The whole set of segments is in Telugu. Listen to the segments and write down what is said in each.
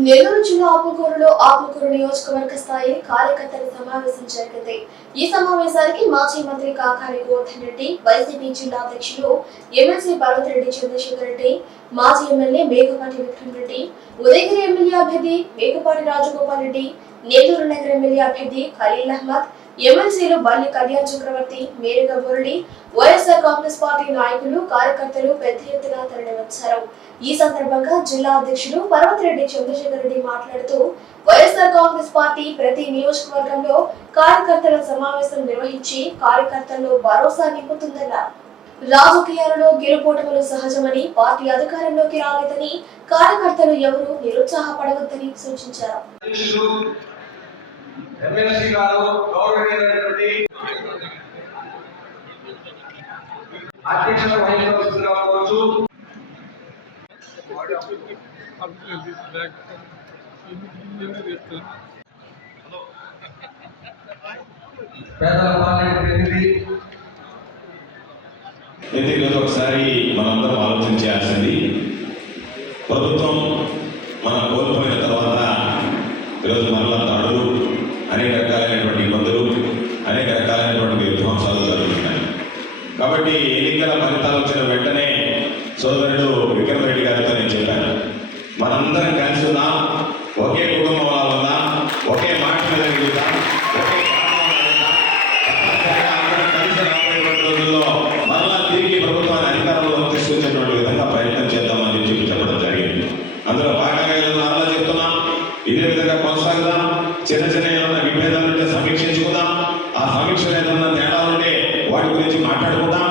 నెల్లూరు జిల్లా ఆపుకూరులో ఆపుకూరు నియోజకవర్గ స్థాయి కార్యకర్తల సమావేశం జరిగింది. ఈ సమావేశానికి మాజీ మంత్రి కాకాని గోవర్ధన్ రెడ్డి వైసీపీ జిల్లా అధ్యక్షులు ఎమ్మెల్సీ పర్వతిరెడ్డి చంద్రశేఖర్ రెడ్డి మాజీ ఎమ్మెల్యే మేకపాటి విక్రమ్ రెడ్డి ఉదయగిరి ఎమ్మెల్యే అభ్యర్థి మేకపాటి రాజగోపాల్ రెడ్డి నెల్లూరు నగర ఎమ్మెల్యే అభ్యర్థి ఖలీల్ అహ్మద్ ఎమ్మెల్సీలు బల్లి కళ్యాణ్ చక్రవర్తి మేరుగా మురళి వైఎస్ఆర్ కాంగ్రెస్ పార్టీ నాయకులు కార్యకర్తలు పెద్ద ఎత్తున తరలివచ్చారు. ఈ సందర్భంగా జిల్లా అధ్యక్షుడు పర్వతిరెడ్డి చంద్రశేఖర్ రెడ్డి మాట్లాడుతూ వైఎస్ఆర్ కాంగ్రెస్ పార్టీ ప్రతి నియోజకవర్గంలో కార్యకర్తల సమావేశం నిర్వహించి కార్యకర్తల్లో భరోసా నింపుతుందన్నారు. రాజకీయాలలో గెలుపోటములు సహజమని పార్టీ అధికారంలోకి రాలేదని కార్యకర్తలు ఎవరూ నిరుత్సాహపడవద్దని సూచించారు. ఎమ్మెల్సీ గారు గౌరవనీయులైనటువంటి అధ్యక్షత వహించవలసిందిగా కోరుచు. పేదల పాలన ప్రతినిధి ఒకసారి మనందరం ఆలోచన చేయాల్సింది ప్రభుత్వం మనం కోల్పోయిన తర్వాత ఈరోజు మరలా తడు అనేక రకాలైనటువంటి ఇబ్బందులు అనేక రకాలైనటువంటి విధ్వంసాలు జరుగుతున్నాయి. కాబట్టి ఎన్నికల ఫలితాలు వచ్చిన వెంటనే సోదరుడు విక్రమ్ రెడ్డి గారితో నేను చెప్పాను. మనందరం కలిసి ఉందాం ఒకే కుటుంబంలో ఉందాం ఒకే మాట మీద నిలుద్దాం ఒకే మరలా తిరిగి ప్రభుత్వాన్ని అధికారంలో తీసుకొచ్చేటువంటి విధంగా ప్రయత్నం చేద్దామని చెప్పి చెప్పడం జరిగింది. అందులో భాగంగా ఈరోజు చెప్తున్నాం ఇదే విధంగా కొనసాగుదాం చిన్న చిన్న గురించి మాట్లాడుకుందాం.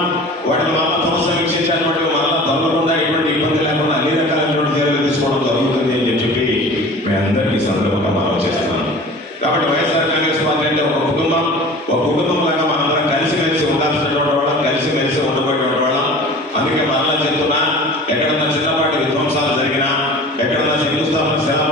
వాటిని మరలా పునఃసమీక్షించాలి వాటిని మరలా దొరకకుండా ఎటువంటి ఇబ్బంది లేకుండా అన్ని రకాలైనటువంటి చర్యలు తీసుకోవడం జరుగుతుంది అని చెప్పి మీ అందరికీ ఈ సందర్భంగా మనం చేస్తున్నాం. కాబట్టి వైఎస్ఆర్ కాంగ్రెస్ పార్టీ అంటే ఒక కుటుంబం. ఒక కుటుంబం లాగా మనందరం కలిసిమెలిసి ఉండాల్సినటువంటి వాళ్ళం కలిసిమెలిసి ఉండబోయేటువంటి వాళ్ళం. అందుకే మరలా చెప్తున్నా ఎక్కడన్నా చిన్నపాటి విధ్వంసాలు జరిగినా ఎక్కడన్నా శంకుస్థాపన శిలా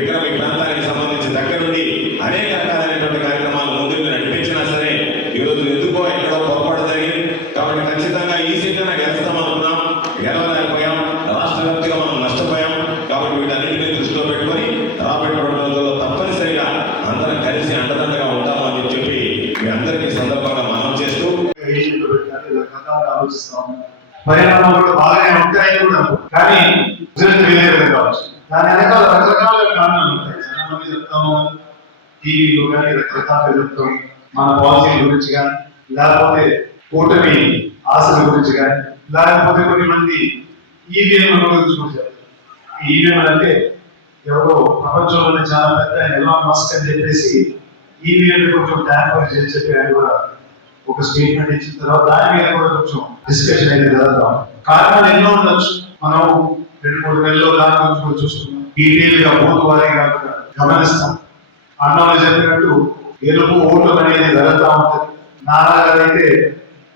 విక్రమ్ ఈ ప్రాంతానికి సంబంధించి దగ్గర నుండి అనేక రకాలైనటువంటి కార్యక్రమాలు ముందుకు నడిపించినా సరే ఈరోజు ఎందుకో ఎక్కడో పొరపాటు జరిగింది. కాబట్టి ఖచ్చితంగా ఈ సీట్లను గెలుస్తాం అనుకున్నాం. గెలవలేకపోయాం. రాష్ట్ర వ్యాప్తిగా మనం నష్టపోయాం. కాబట్టి వీటన్నిటిని దృష్టిలో పెట్టుకొని రాబోయేటువంటి రోజుల్లో తప్పనిసరిగా అందరం కలిసి అండదండగా ఉంటామని చెప్పి మీ అందరికీ సందర్భంగా మనం చేస్తూ పెట్టాలి ఆలోచిస్తాం పరిణామాలు కూడా బాగానే ఉంటాయి కూడా కానీ రిజల్ట్ వేరే విధంగా దాని టీవీలో కానీ రకరకాలుగా ప్రభుత్వం మన పాలసీ గురించి కానీ లేకపోతే కూటమి ఆశల గురించి కానీ లేకపోతే కొన్ని మంది ఈవీఎంల గురించి కూడా ఈవీఎం అంటే ఎవరో ప్రపంచంలోనే చాలా పెద్ద ఎలాన్ మస్క్ అని చెప్పేసి ఈవీఎం కొంచెం ట్యాంపర్ చేసి చెప్పి ఆయన కూడా ఒక స్టేట్మెంట్ ఇచ్చిన తర్వాత దాని మీద కూడా కొంచెం డిస్కషన్ అయితే జరుగుతాం. కారణాలు ఎన్నో ఉండొచ్చు. మనం రెండు మూడు నెలల్లో దాని గురించి కూడా చూస్తున్నాం. డీటెయిల్గా మూడు వారే కాకుండా గమనిస్తాం. అన్నవాళ్ళు చెప్పినట్టు ఎరుపు ఓట్లు అనేది జరుగుతూ ఉంటుంది. నారా అయితే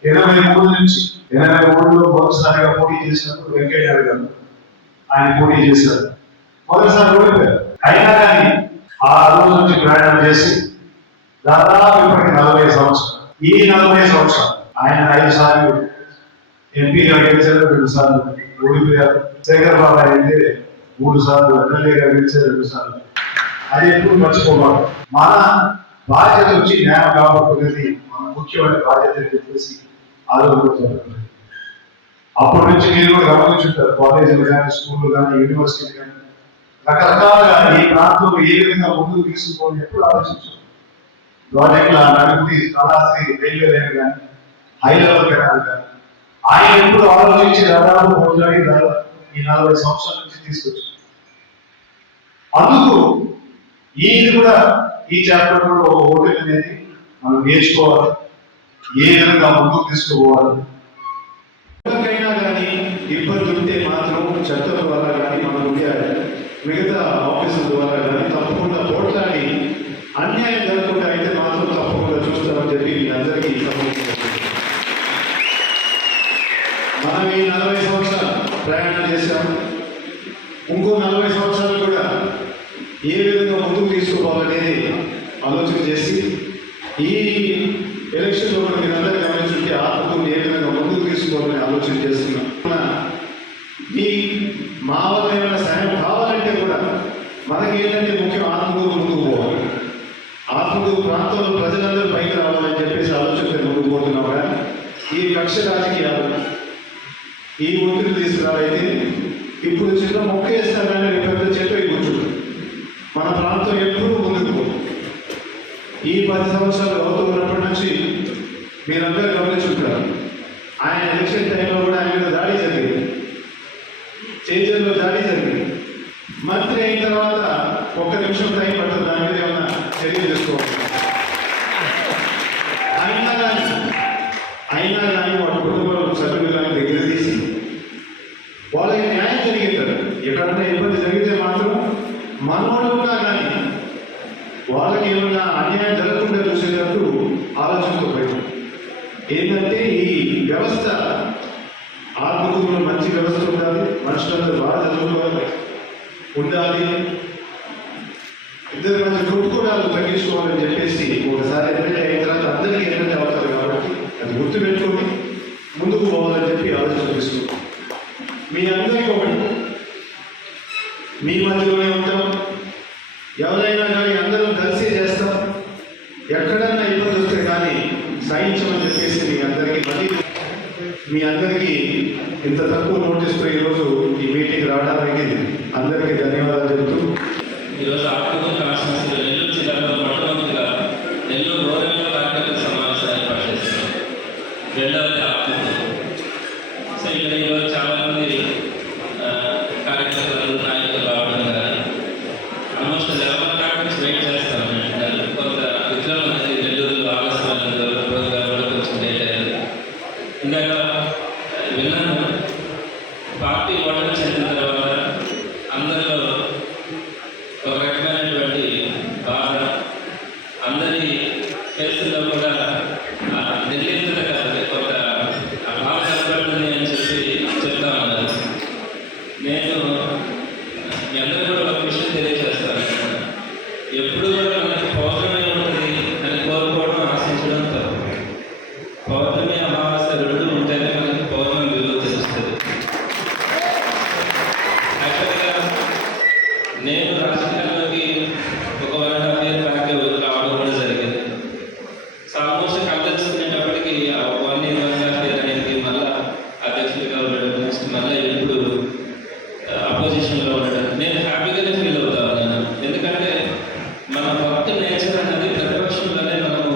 ఎనభై మూడు నుంచి ఎనభై మూడులో మొదటిసారిగా పోటీ చేసినప్పుడు వెంకయ్య గారు ఆయన పోటీ చేశారు. మొదటిసారి ఓడిపోయారు అయినా కానీ ఆ రోజు నుంచి ప్రయాణం చేసి దాదాపు ఇప్పటికి నలభై సంవత్సరాలు. ఈ నలభై సంవత్సరాలు ఆయన ఐదు సార్లు ఎంపీగా గెలిచారు రెండు సార్లు ఓడిపోయారు. శేఖర్ బాబు అయితే మూడు సార్లు ఎమ్మెల్యేగా గెలిచారు రెండు సార్లు. అది ఎప్పుడు మర్చిపోవాలి మన బాధ్యత వచ్చి న్యాయం కాకపోతుంది. మన ముఖ్యమైన బాధ్యత అని చెప్పేసి ఆలోచించారు అప్పటి నుంచి మీరు కూడా గమనించుంటారు. కాలేజీలు కానీ స్కూళ్ళు కానీ యూనివర్సిటీ కానీ. రకరకాలుగా ఈ ప్రాంతంలో ఏ విధంగా ముందుకు తీసుకోవాలని ఎప్పుడు ఆలోచించారు. ప్రాజెక్టుల నడుపుది కళాశ్రీ రైల్వే లైన్ కానీ హై లెవెల్ కెనాల్ కానీ. ఆయన ఎప్పుడు ఆలోచించి దాదాపు పోట్లాడి దాదాపు ఈ నలభై సంవత్సరాల నుంచి తీసుకొచ్చారు. అందుకు ఇది కూడా ఈ చాప్టర్ కూడా ఒక హోటల్ అనేది మనం నేర్చుకోవాలి. ఏ విధంగా ముందుకు తీసుకుపోవాలి? ఎవరికైనా కానీ ఇబ్బంది ఉంటే మాత్రం చట్టం ద్వారా కానీ మనం ఉండాలి. మిగతా ఆఫీసుల ద్వారా కానీ తప్పకుండా పోట్లాడి అన్యాయం జరగకుండా అయితే మాత్రం తప్పకుండా చూస్తామని చెప్పి మీ అందరికీ ఈ నలభై సంవత్సరాలు ప్రయాణం చేశాము ఇంకో నలభై సంవత్సరాలు ముందుకు ఆలోచన చేసి ఈ ఎలక్షన్లో మనం మీరందరూ గమనించుంటే ఆత్మకు ఏ విధంగా ముందుకు తీసుకోవాలని ఆలోచన చేస్తున్నాం. మీ మా వల్ల ఏమైనా సాయం కావాలంటే కూడా మనకి ఏంటంటే ముఖ్యం ఆత్మకూరు ముందుకు పోవాలి. ఆత్మకూరు ప్రాంతంలో ప్రజలందరూ పైకి రావాలని చెప్పేసి ఆలోచనతో ముందుకు పోతున్నాం కానీ ఈ కక్ష రాజకీయాలు ఈ ఒత్తిడి తీసుకురావైతే ఇప్పుడు చిన్న మొక్క వేస్తారని పెద్ద చెట్టు అయి మన ప్రాంతం ఎప్పుడూ ముందుకు ఈ పది సంవత్సరాలు అవుతున్నప్పటి నుంచి మీరందరూ గమనించుకుంటారు ఆయన ఎలక్షన్ టైంలో కూడా ఆయన మీద దాడి జరిగింది. చేజల్లో దాడి జరిగింది. మంత్రి అయిన తర్వాత ఒక్క నిమిషం టైం పడుతుంది. దాని మీద ఏమన్నా చర్యలు తీసుకోవాలి. అయినా కానీ అయినా కానీ వాళ్ళ కుటుంబ సభ్యులను దగ్గర తీసి వాళ్ళకి న్యాయం జరిగింది. ఎక్కడన్నా ఇబ్బంది జరిగితే మాత్రం మనం కానీ వాళ్ళకి ఏమైనా అన్యాయం జరగకుండా చూసేటట్టు ఆలోచనతో పోయింది ఏంటంటే ఈ వ్యవస్థ ఆత్మకూరులో మంచి వ్యవస్థ ఉండాలి మనుషులందరూ బాగా చదువుకోవాలి ఉండాలి. ఇద్దరు మంచి కొట్టుకోవడాలు తగ్గించుకోవాలని చెప్పేసి ఒకసారి ఎమ్మెల్యే అయిన తర్వాత అందరికీ ఎమ్మెల్యే అవుతారు కాబట్టి అది గుర్తుపెట్టుకొని ముందుకు పోవాలని చెప్పి ఆలోచన తీసుకున్నాం. మీ అందరికీ ఒకటి మీ మధ్యలోనే ఉంటాం. ఎవరైనా కానీ అందరం కలిసి చేస్తాం ఎక్కడన్నా ఇబ్బంది వస్తే కానీ సహించమని చెప్పేసి మీ అందరికీ మళ్ళీ మీ అందరికీ ఇంత తక్కువ నోటీస్తో ఈరోజు ఈ మీటింగ్ రావడానికి అందరికీ ధన్యవాదాలు చెబుతూ ఈరోజు ఆత్మకూరు కాన్స్టిట్యూన్సీలో నెల్లూరు జిల్లాలో మొట్టమొదటిగా నెల్లూరు రూరల్లో కార్యకర్తల సమావేశాన్ని ఏర్పాటు చేస్తున్నాం రెండవది ఆత్మకూరు సో ఇక్కడ ఈరోజు చాలా మంది ఆ, కార్యకర్తలు నాయకులు రావడం కానీ ఆల్మోస్ట్ లెవెన్ దాకా నుంచి వెయిట్ చేస్తాం మేము. కొంత విగ్రహం అనేది నెల్లూరులో ఆలస్యమైన ప్రోగ్రామ్ కూడా కొంచెం లేట్ అయ్యింది ఇందాక విన్నాను పార్టీ ఓటమి చెందిన తర్వాత అందరిలో ఒక రకమైనటువంటి బాధ అందరి ఫేసుల్లో కూడా ఆ, నిర్లిప్తత కాదు కొంత ఆ బాధ కనపడుతుంది అని చెప్పి చెప్తా ఉన్నారు నేను మీ అందరూ కూడా ఒక విషయం తెలియజేస్తాను ఎప్పుడు కూడా మనకి పౌర్ణమి ఉంటుంది అని కోరుకోవడం ఆశించడం తప్పు పౌర్ణమి అమావాస్య రెండు ఉంటేనే మనకి పౌర్ణమి విలువ తెలుస్తుంది యాక్చువల్గా నేను రాజకీయాల్లోకి ఒక one and half year back రావడం కూడా జరిగింది so almost కలుసుకునేటప్పటికి one year one and half year అనేది మళ్ళా అధ్యక్షుడిగా ఉండడం నెక్స్ట్ మళ్ళీ ఇప్పుడు అపోజిషన్లో ఉండడం నేను హ్యాపీగానే ఫీల్ అవుతా ఉన్నాను ఎందుకంటే మన భక్తి నేచర్ అనేది ప్రతిపక్షంలోనే మనము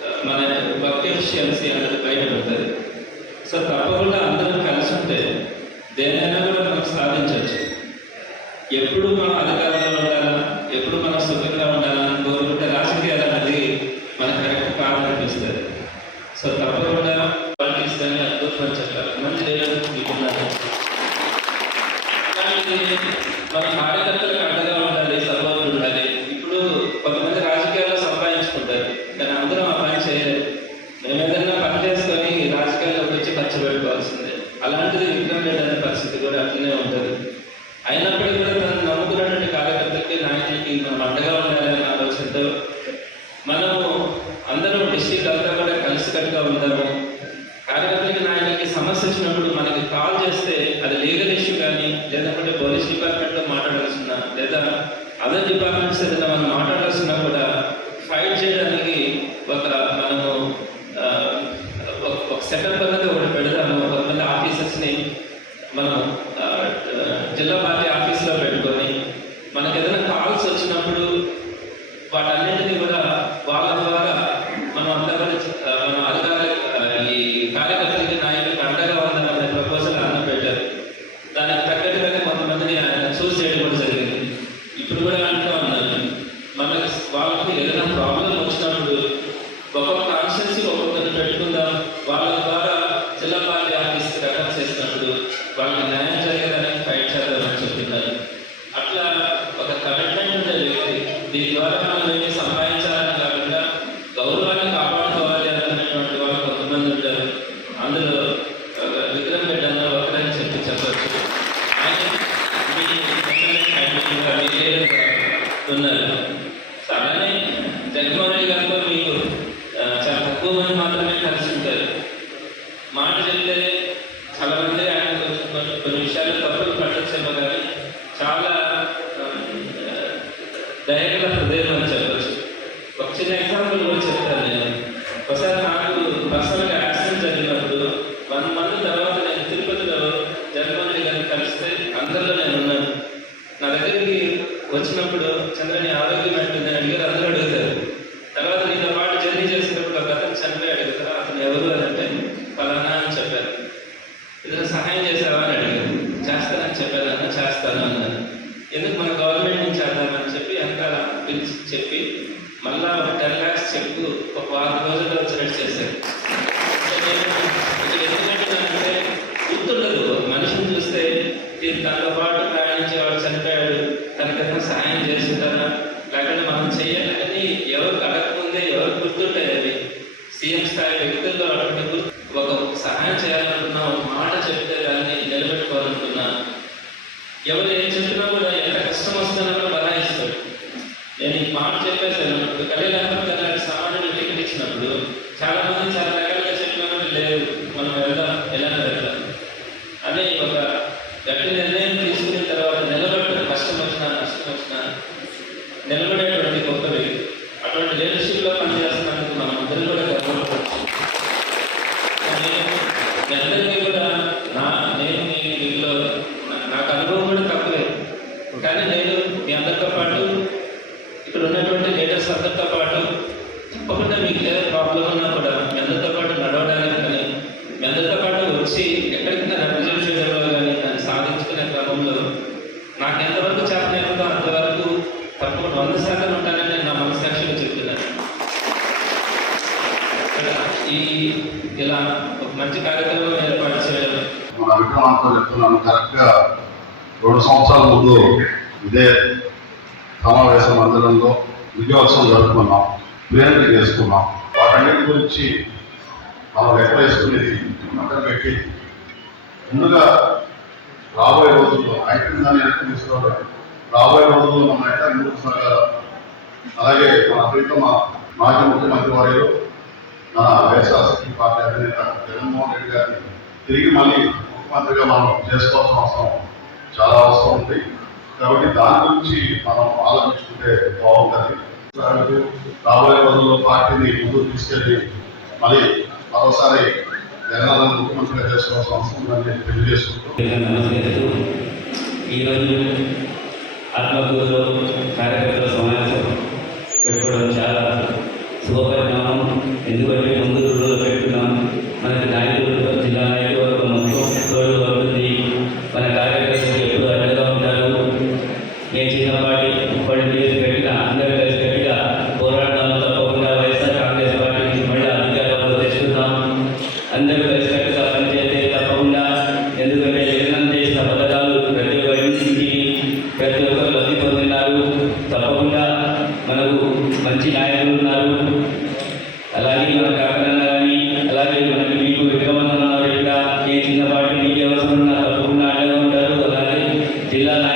ఆ, మన భక్తి ఎఫిషియన్సీ అనేది బయటపడుతుంది సో తప్పకుండా అందరం కలిసి ఉంటే దేనైనా కూడా మనం సాధించవచ్చు ఎప్పుడు మనం అధికారంలో ఉండాలా ఎప్పుడు మనం సుఖంగా ఉండాలా అని కోరుకుంటే రాజకీయాలు అనేది మనకు కరెక్ట్ కాదనిపిస్తుంది సో తప్పకుండా పార్టీస్ కానీ అద్భుతం చెప్పారు మంచి లీడర్స్ మీకున్నారు కానీ ఇది మన కార్యకర్తలకు అండగా ఉండాలి సపోర్ట్ ఉండాలి ఇప్పుడు కొంతమంది రాజకీయాల్లో సంపాదించుకుంటారు కానీ అందరం ఆ పని చేయలేదు మేము ఏదైనా పని చేసుకొని రాజకీయాల్లోకి వచ్చి ఖర్చు పెట్టుకోవాల్సిందే అలాంటిది విక్రమ్ రెడ్డి అనే పరిస్థితి కూడా అట్లనే ఉంటుంది అయినప్పటికీ కూడా తను నమ్ముకున్నటువంటి కార్యకర్తలకి నాయకులకి మనం అండగా ఉండాలి అనే ఆలోచనతో మనము అందరూ డిస్ట్రిక్ట్ అంతా కూడా కలిసికట్టుగా ఉంటాము కార్యకర్తలకి నాయకులకి సమస్య వచ్చినప్పుడు మనకి కాల్ చేస్తే అది లీగల్ ఇష్యూ కానీ లేదంటే పోలీస్ డిపార్ట్మెంట్లో మాట్లాడాల్సిన లేదా అదర్ డిపార్ట్మెంట్స్ ఏదైనా మనం మాట్లాడాల్సిన కూడా ఫైట్ చేయడానికి ఒక మనము ఒక- సెటప్ అనేది ఒకటి పెడతాము కొంతమంది ఆఫీసర్స్ని మనం జిల్లా పార్టీ ఆఫీస్లో పెట్టుకొని మనకి ఏదైనా కాల్స్ వచ్చినప్పుడు వాటన్నిటి అతను ఎవరు అని అంటే ఫలానా అని చెప్పారు. ఇతను సహాయం చేసేవారు 而且 ఉంటుందో అంతవరకు తప్పకుండా వంద శాతం ఉంటానని నేను నా మనసాక్షిలో చెప్తున్నాను. ఈ ఇలా ఒక మంచి కార్యక్రమం ఏర్పాటు చేయాలి మన కరెక్ట్గా రెండు సంవత్సరాల ముందు ఇదే సమావేశ మందిరంలో విజయోత్సవం జరుపుకున్నాం. ప్రేరణ చేసుకున్నాం. వాటన్నిటి గురించి మనం వ్యక్తవేసుకునేది పక్కన పెట్టి. ముందుగా రాబోయే రోజుల్లో ఐటీ దాన్ని రాబోయే రోజుల్లో మన ఎట్లా నిలుస్తున్నాం అలాగే మన ప్రభుత్వ మాజీ ముఖ్యమంత్రి వారిలో మన వైఎస్ఆర్సీపీ పార్టీ అధినేత జగన్మోహన్ రెడ్డి గారిని తిరిగి మళ్ళీ ముఖ్యమంత్రిగా మనం చేసుకోవాల్సిన అవసరం చాలా అవసరం ఉంది. కాబట్టి దాని గురించి మనం ఆలోచించుకుంటే బాగుంటుంది. రాబోయే రోజుల్లో పార్టీని ముందుకు తీసుకెళ్ళి మళ్ళీ మరోసారి జగన్ ముఖ్యమంత్రిగా చేసుకోవాల్సిన అవసరం ఉందని తెలియజేసుకుంటూ ఈరోజు ఆత్మకూరులో కార్యకర్తల సమావేశం పెట్టుకోవడం చాలా శుభపరిణామం. ఎందుకంటే ముందు రోజుల్లో పెట్టుకున్నాం. మనకి నాయకులు జిల్లా నాయకులు మొత్తం రోజు అవుతుంది మన కార్యకర్తలు ఎప్పుడు అడ్డగా ఉంటారు. నేను చిన్నపాటి పడి పిల్లల